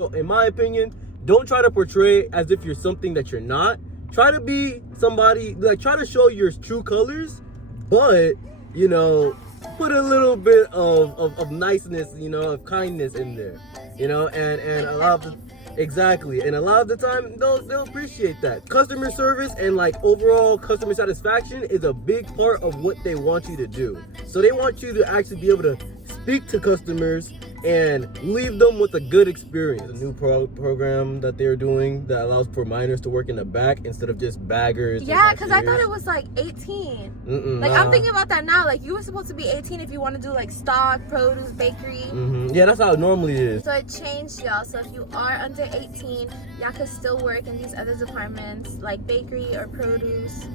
So in my opinion, don't try to portray as if you're something that you're not. Try to be somebody, like try to show your true colors, but you know, put a little bit of niceness, you know, of kindness in there, you know, and a lot of exactly, and a lot of the time they'll appreciate that. Customer service and like overall customer satisfaction is a big part of what they want you to do. So they want you to actually be able to speak to customers and leave them with a good experience. A new program that they're doing that allows for minors to work in the back instead of just baggers. Yeah, because I thought it was like 18. Like nah. I'm thinking about that now. Like you were supposed to be 18 if you want to do like stock, produce, bakery. Yeah, that's how it normally is. So it changed, y'all. So if you are under 18, y'all could still work in these other departments like bakery or produce.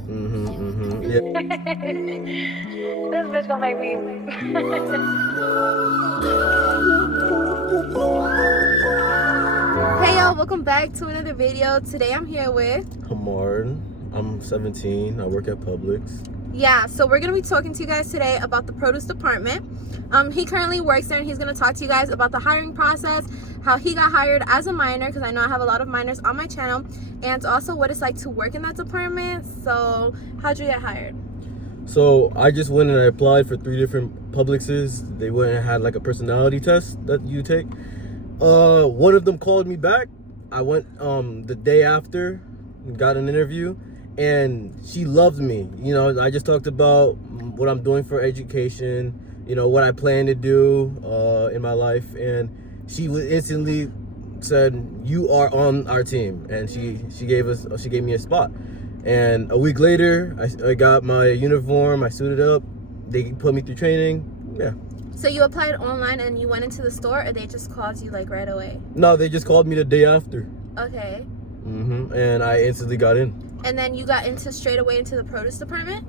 Yeah. This bitch gonna make me. Hey y'all, welcome back to another video. Today I'm here with Hamard. I'm 17. I work at Publix. Yeah, so we're gonna be talking to you guys today about the produce department. He currently works there and he's gonna talk to you guys about the hiring process, how he got hired as a minor, because I know I have a lot of minors on my channel, and also what it's like to work in that department. So how'd you get hired? So I just went and I applied for 3 different Publixes. They went and had like a personality test that you take. One of them called me back. I went the day after, got an interview, and she loved me. You know, I just talked about what I'm doing for education, you know, what I plan to do in my life, and she instantly said, "You are on our team," and she gave me a spot. And a week later, I got my uniform, I suited up, they put me through training. Yeah. So you applied online and you went into the store, or they just called you like right away? No, they just called me the day after. Okay. And I instantly got in. And then you got straight away into the produce department?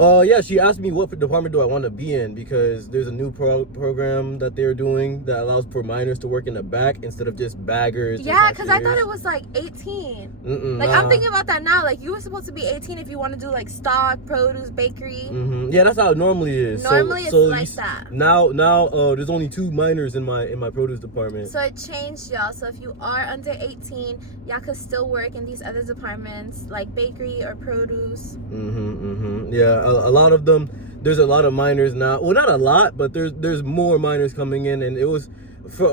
Yeah, she asked me what department do I want to be in, because there's a new program that they're doing that allows for minors to work in the back instead of just baggers. Yeah, because I thought it was like 18. Like nah. I'm thinking about that now. Like you were supposed to be 18 if you want to do like stock, produce, bakery. Yeah, that's how it normally is. Normally it's like that. Now, there's only 2 minors in my produce department. So it changed, y'all. So if you are under 18, y'all could still work in these other departments like bakery or produce. Yeah, a lot of them. There's a lot of minors now. Well, not a lot, but there's more minors coming in, and it was.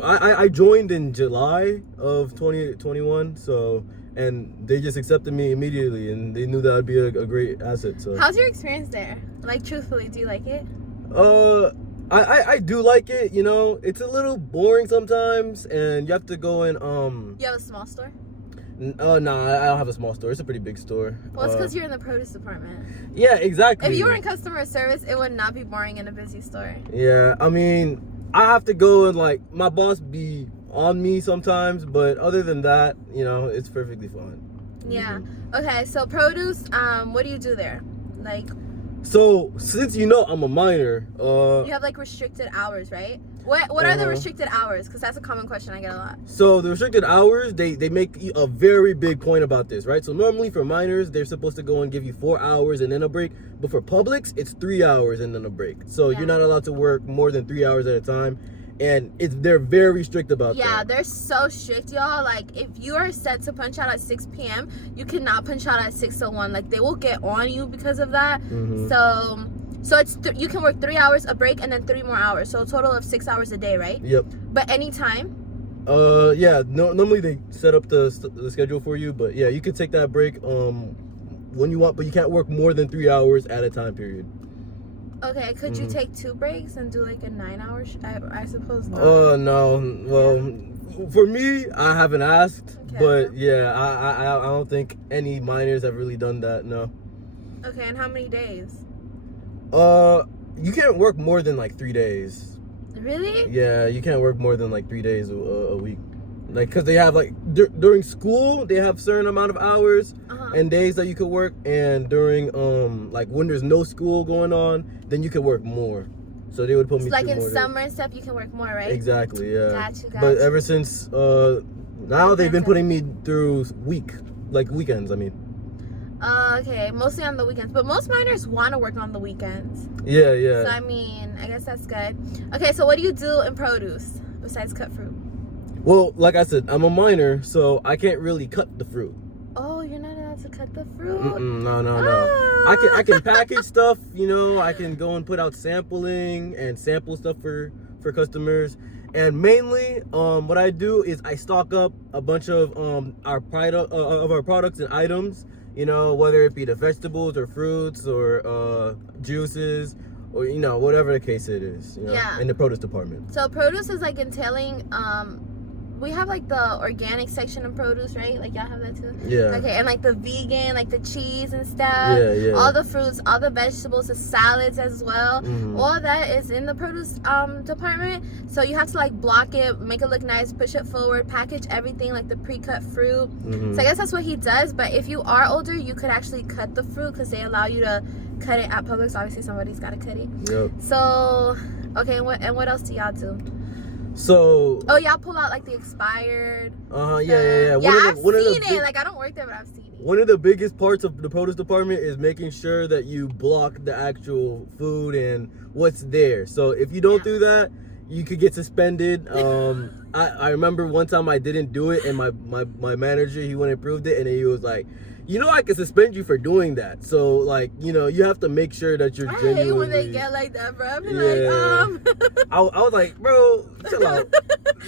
I joined in July of 2021, so, and they just accepted me immediately, and they knew that I'd be a great asset. So how's your experience there? Like truthfully, do you like it? I do like it. You know, it's a little boring sometimes, and you have to go in. You have a small store? No, I don't have a small store. It's a pretty big store. Well, it's because you're in the produce department. Yeah, exactly. If you were in customer service, it would not be boring in a busy store. Yeah, I mean, I have to go and like my boss be on me sometimes, but other than that, you know, it's perfectly fine. Yeah. Okay, so produce, what do you do there? Like, so since you know I'm a minor, you have like restricted hours, right? What are the restricted hours? Because that's a common question I get a lot. So the restricted hours, they make a very big point about this, right? So normally for minors, they're supposed to go and give you 4 hours and then a break, but for Publix, it's 3 hours and then a break. So you're not allowed to work more than 3 hours at a time, and they're very strict about that. Yeah, they're so strict, y'all. Like if you are set to punch out at 6 p.m., you cannot punch out at 6:01. Like they will get on you because of that. So it's you can work 3 hours, a break, and then 3 more hours. So a total of 6 hours a day, right? Yep. But anytime? Yeah. No, normally they set up the schedule for you, but yeah, you can take that break when you want, but you can't work more than 3 hours at a time period. Okay. Could you take 2 breaks and do like a 9-hour? I suppose not. No. Well, for me, I haven't asked, but yeah, I don't think any minors have really done that. No. Okay. And how many days? You can't work more than like 3 days. Really? Yeah, you can't work more than like 3 days a week. Like, cause they have like during school they have certain amount of hours and days that you could work, and during like when there's no school going on, then you can work more. So they would put me. Like through in more summer and stuff, you can work more, right? Exactly. Yeah. Got you. But ever since now they've been putting me through weekends. I mean. Okay, mostly on the weekends, but most minors want to work on the weekends. Yeah. So I mean, I guess that's good. Okay, so what do you do in produce besides cut fruit? Well, like I said, I'm a minor, so I can't really cut the fruit. Oh, you're not allowed to cut the fruit? No. I can package stuff, you know. I can go and put out sampling and sample stuff for customers. And mainly, what I do is I stock up a bunch of our products and items. You know, whether it be the vegetables or fruits or juices, or you know, whatever the case it is. You know, yeah. In the produce department. So produce is like entailing we have like the organic section of produce, right? Like y'all have that too? Yeah. Okay, and like the vegan, like the cheese and stuff. Yeah. All the fruits, all the vegetables, the salads as well. Mm-hmm. All that is in the produce department. So you have to like block it, make it look nice, push it forward, package everything like the pre-cut fruit. Mm-hmm. So I guess that's what he does. But if you are older, you could actually cut the fruit because they allow you to cut it at Publix. Obviously, somebody's got to cut it. Yep. So, okay, what else do y'all do? So. Oh, y'all pull out like the expired. Yeah. I've seen it. Like I don't work there, but I've seen it. One of the biggest parts of the produce department is making sure that you block the actual food and what's there. So if you don't do that, you could get suspended. I remember one time I didn't do it, and my manager, he went and approved it, and he was like, you know, I can suspend you for doing that. So, like, you know, you have to make sure that you're genuinely... I hate when they get like that, bro. I be like, I was like, bro, chill out.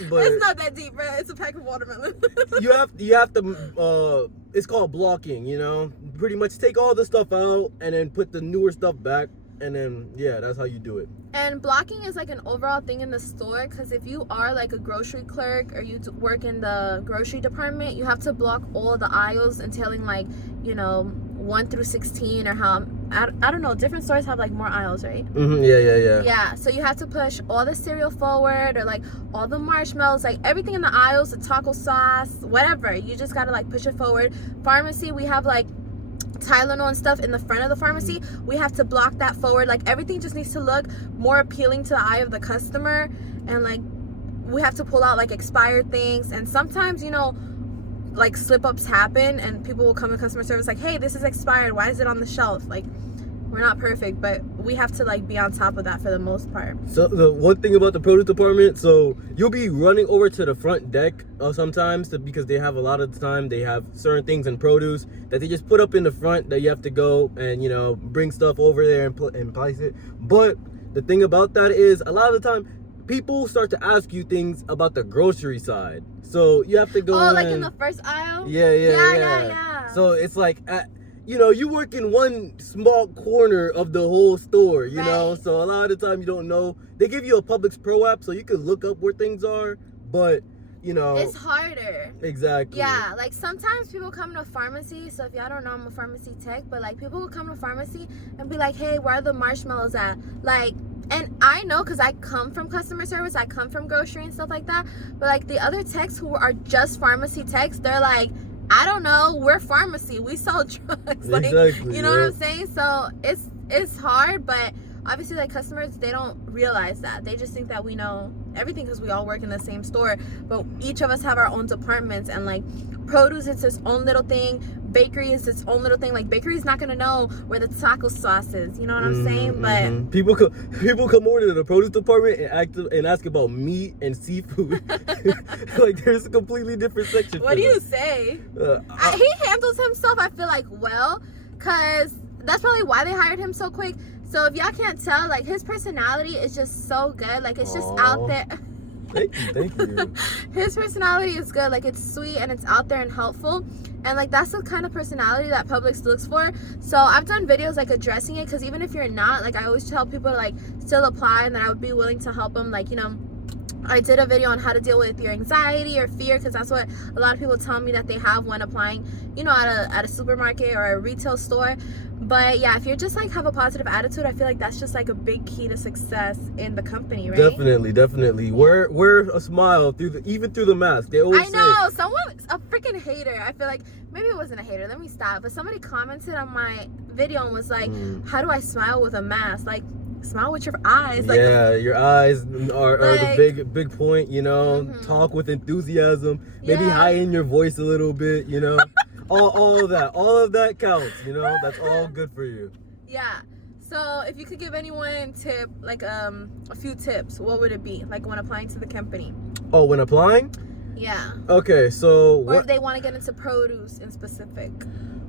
But it's not that deep, bro. It's a pack of watermelon. you have to, it's called blocking, you know? Pretty much take all the stuff out and then put the newer stuff back. And then, yeah, that's how you do it. And blocking is like an overall thing in the store, because if you are like a grocery clerk or you work in the grocery department, you have to block all the aisles entailing like, you know, 1 through 16 or how, I don't know, different stores have like more aisles, right? Mm-hmm. Yeah. Yeah, so you have to push all the cereal forward, or like all the marshmallows, like everything in the aisles, the taco sauce, whatever. You just gotta like push it forward. Pharmacy, we have like Tylenol and stuff in the front of the pharmacy. We have to block that forward. Like everything just needs to look more appealing to the eye of the customer, and like we have to pull out like expired things. And sometimes, you know, like slip ups happen and people will come to customer service like, hey, this is expired, why is it on the shelf? Like, we're not perfect, but we have to like be on top of that for the most part. So the one thing about the produce department, so you'll be running over to the front deck sometimes because they have a lot of the time they have certain things in produce that they just put up in the front that you have to go and, you know, bring stuff over there and place it. But the thing about that is a lot of the time people start to ask you things about the grocery side, so you have to go like in the first aisle. Yeah. So it's like you know, you work in one small corner of the whole store, you know, so a lot of the time you don't know. They give you a Publix Pro app so you can look up where things are, but, you know, it's harder. Exactly. Yeah, like sometimes people come to a pharmacy, so if y'all don't know, I'm a pharmacy tech, but like people will come to a pharmacy and be like, hey, where are the marshmallows at? Like, and I know because I come from customer service, I come from grocery and stuff like that, but like the other techs who are just pharmacy techs, they're like, I don't know, we're pharmacy, we sell drugs. Like, exactly, you know what I'm saying? So it's hard, but obviously like customers, they don't realize that. They just think that we know everything because we all work in the same store, but each of us have our own departments. And like produce, it's its own little thing. Bakery is its own little thing. Like bakery is not gonna know where the taco sauce is, you know what I'm saying? But people come over to the produce department and ask about meat and seafood. Like there's a completely different section. What do you say? He handles himself, I feel like, well, because that's probably why they hired him so quick. So if y'all can't tell, like his personality is just so good. Like it's just out there. Thank you. His personality is good. Like it's sweet and it's out there and helpful. And like that's the kind of personality that Publix looks for. So I've done videos like addressing it, because even if you're not, like I always tell people to like still apply, and that I would be willing to help them. Like, you know, I did a video on how to deal with your anxiety or fear, because that's what a lot of people tell me that they have when applying, you know, at a supermarket or a retail store. But yeah, if you're just like have a positive attitude, I feel like that's just like a big key to success in the company, right? Definitely. Wear a smile even through the mask. They always a freaking hater. I feel like maybe it wasn't a hater. Let me stop. But somebody commented on my video and was like, "How do I smile with a mask?" Like, smile with your eyes. Like, yeah, your eyes are the big point. You know, talk with enthusiasm. Maybe heighten your voice a little bit. You know. all of that counts, you know. That's all good for you. Yeah. So if you could give anyone tip, like a few tips, what would it be, like when applying to the company? Oh, when applying, Yeah. Okay, so or if they want to get into produce in specific.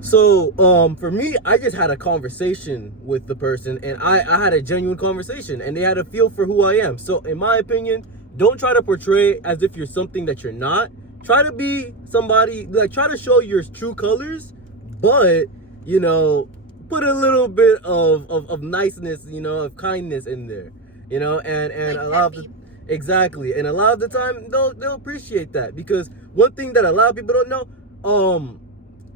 So, for me, I just had a conversation with the person, and I had a genuine conversation, and they had a feel for who I am. So, in my opinion, don't try to portray as if you're something that you're not. Try to be somebody, like, try to show your true colors, but, you know, put a little bit of niceness, you know, of kindness in there, you know, and Like a lot of the, exactly, and a lot of the time, they'll appreciate that, because one thing that a lot of people don't know,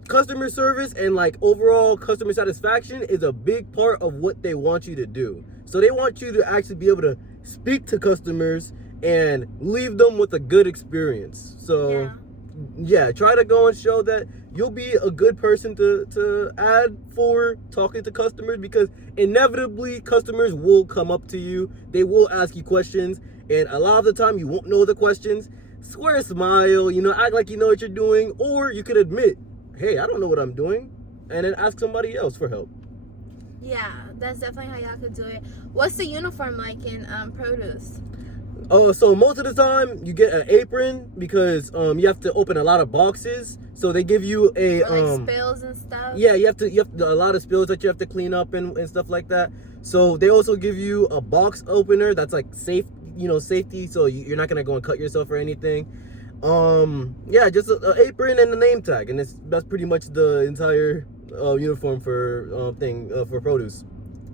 customer service and like overall customer satisfaction is a big part of what they want you to do. So they want you to actually be able to speak to customers and leave them with a good experience. So yeah, try to go and show that you'll be a good person to add for talking to customers, because inevitably customers will come up to you, they will ask you questions, and a lot of the time you won't know the questions. Square a smile, you know, act like you know what you're doing, or you could admit, hey, I don't know what I'm doing, and then ask somebody else for help. Yeah, that's definitely how y'all could do it. What's the uniform like in produce? Oh, so most of the time you get an apron, because you have to open a lot of boxes, so they give you a or like spills and stuff. Yeah, you have a lot of spills that you have to clean up and stuff like that. So they also give you a box opener that's like safe, you know, safety, so you're not gonna go and cut yourself or anything. Yeah, just an apron and a name tag, and that's pretty much the entire uniform for for produce.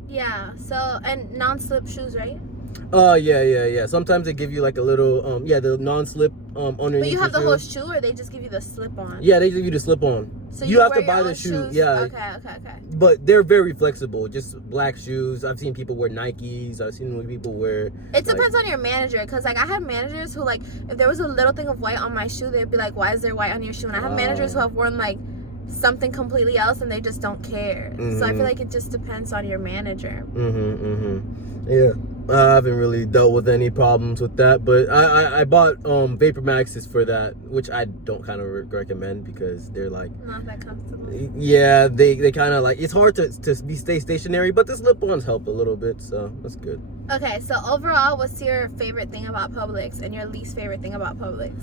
Yeah. So, and non-slip shoes, right? Yeah. Sometimes they give you like a little the non-slip underneath. But you have the shoe. whole shoe, or they just give you the slip on? Yeah, they give you the slip on. So you have to buy the shoe. shoes? Yeah. Okay. But they're very flexible. Just black shoes. I've seen people wear Nikes. I've seen people wear. It depends on your manager, because like I had managers who, like, if there was a little thing of white on my shoe, they'd be like, "Why is there white on your shoe?" And I have managers who have worn like something completely else, and they just don't care. So I feel like it just depends on your manager. Yeah. I haven't really dealt with any problems with that, but I bought Vapor Maxes for that, which I don't kind of recommend, because they're like Not that comfortable. Yeah, they kind of like, it's hard to stay stationary, but the slip-ons help a little bit, so that's good. Okay, so overall, what's your favorite thing about Publix and your least favorite thing about Publix?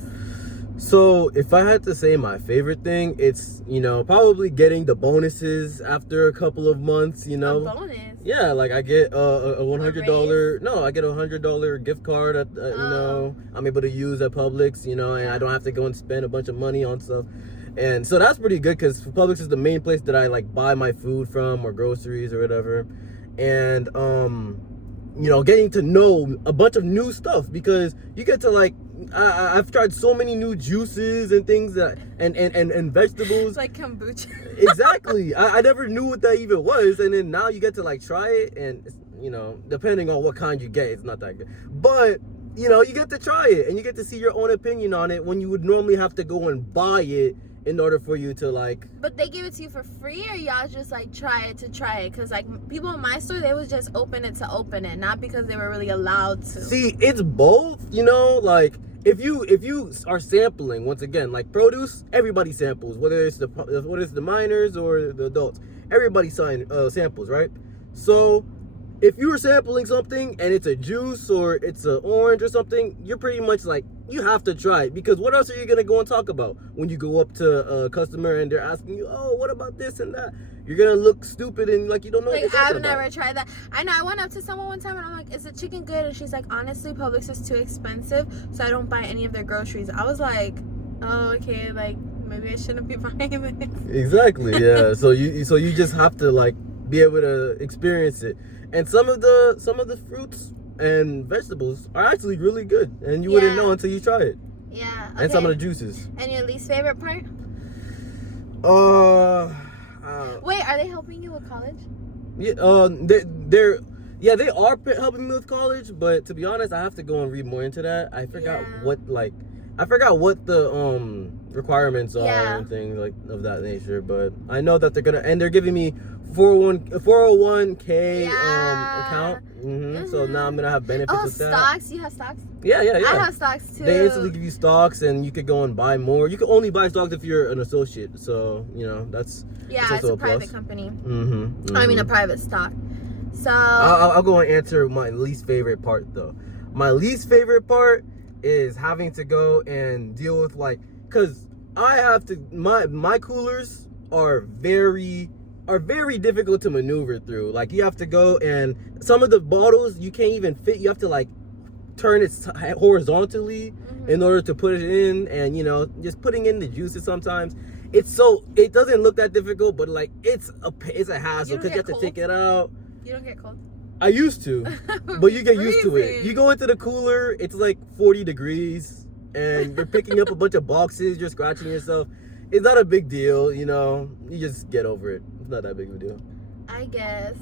So if I had to say my favorite thing, it's, you know, probably getting the bonuses after a couple of months, you know. A bonus? Yeah, like I get a $100, no, I get a $100 gift card at, you know, I'm able to use at Publix, you know, and I don't have to go and spend a bunch of money on stuff. And so that's pretty good, because Publix is the main place that I like buy my food from, or groceries or whatever. And, you know, getting to know a bunch of new stuff, because you get to like, I've tried so many new juices and things that and vegetables. It's like kombucha. Exactly. I never knew what that even was, and then now you get to like try it, and you know, depending on what kind you get, it's not that good. But you know, you get to try it, and you get to see your own opinion on it, when you would normally have to go and buy it in order for you to like. But they give it to you for free, or y'all just like try it? Because like people in my store, they would just open it to open it, not because they were really allowed to. See, it's both, you know, like if you are sampling, once again, like produce, everybody samples, whether it's the minors or the adults, everybody samples, right? So if you were sampling something and it's a juice or it's an orange or something, you're pretty much like, you have to try it, because what else are you gonna go and talk about when you go up to a customer and they're asking you, oh, what about this and that? You're gonna look stupid and like you don't know. Like, I've never tried that. I know, I went up to someone one time and I'm like, is the chicken good? And she's like, honestly, Publix is too expensive, so I don't buy any of their groceries. I was like, oh, okay, like maybe I shouldn't be buying this. Exactly, yeah. So you just have to like be able to experience it. And some of the fruits and vegetables are actually really good, and you wouldn't know until you try it. Yeah. Okay. And some of the juices. And your least favorite part? Wait, are they helping you with college? Yeah, they are helping me with college, but to be honest, I have to go and read more into that. I forgot what the requirements are and things like of that nature, but I know that they're giving me 401k account. So now I'm gonna have benefits with that. Stocks? You have stocks? Yeah. I have stocks too. They instantly give you stocks, and you could go and buy more. You can only buy stocks if you're an associate, so you know that's it's a private company. I mean a private stock. So I'll go and answer my least favorite part though. My least favorite part is having to go and deal with like, because I have to, my coolers are very difficult to maneuver through. Like you have to go, and some of the bottles you can't even fit. You have to like turn it horizontally in order to put it in, and you know, just putting in the juices sometimes. It doesn't look that difficult, but like it's a hassle because you have to take it out. You don't get cold? I used to, but you get used to it. You go into the cooler, it's like 40 degrees, and you're picking up a bunch of boxes, you're scratching yourself. It's not a big deal, you know. You just get over it. It's not that big of a deal, I guess.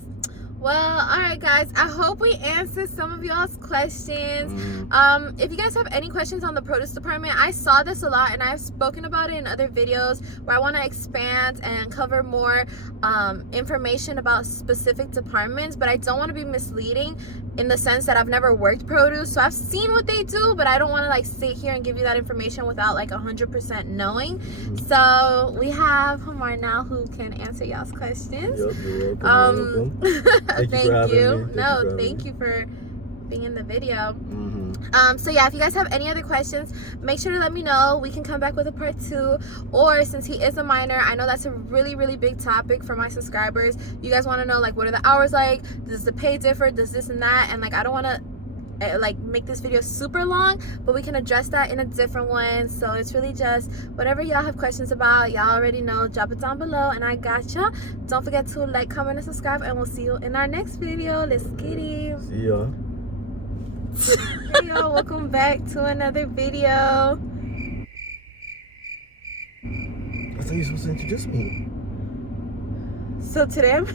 Well, all right, guys. I hope we answered some of y'all's questions. If you guys have any questions on the produce department, I saw this a lot, and I've spoken about it in other videos where I want to expand and cover more information about specific departments, but I don't want to be misleading in the sense that I've never worked produce, so I've seen what they do, but I don't want to like sit here and give you that information without like 100% knowing. So we have Hamar now who can answer y'all's questions. Yep, you're welcome. Thank you. Thank you for being in the video. So yeah, if you guys have any other questions, make sure to let me know. We can come back with a part 2, or since he is a minor, I know that's a really big topic for my subscribers. You guys want to know like what are the hours like, does the pay differ, does this and that, and like I don't want to like make this video super long, but we can address that in a different one. So it's really just whatever y'all have questions about, y'all already know, drop it down below and I gotcha. Don't forget to like, comment, and subscribe, and we'll see you in our next video. Let's get it. See ya. Hey y'all, welcome back to another video. I thought you were supposed to introduce me. So today I'm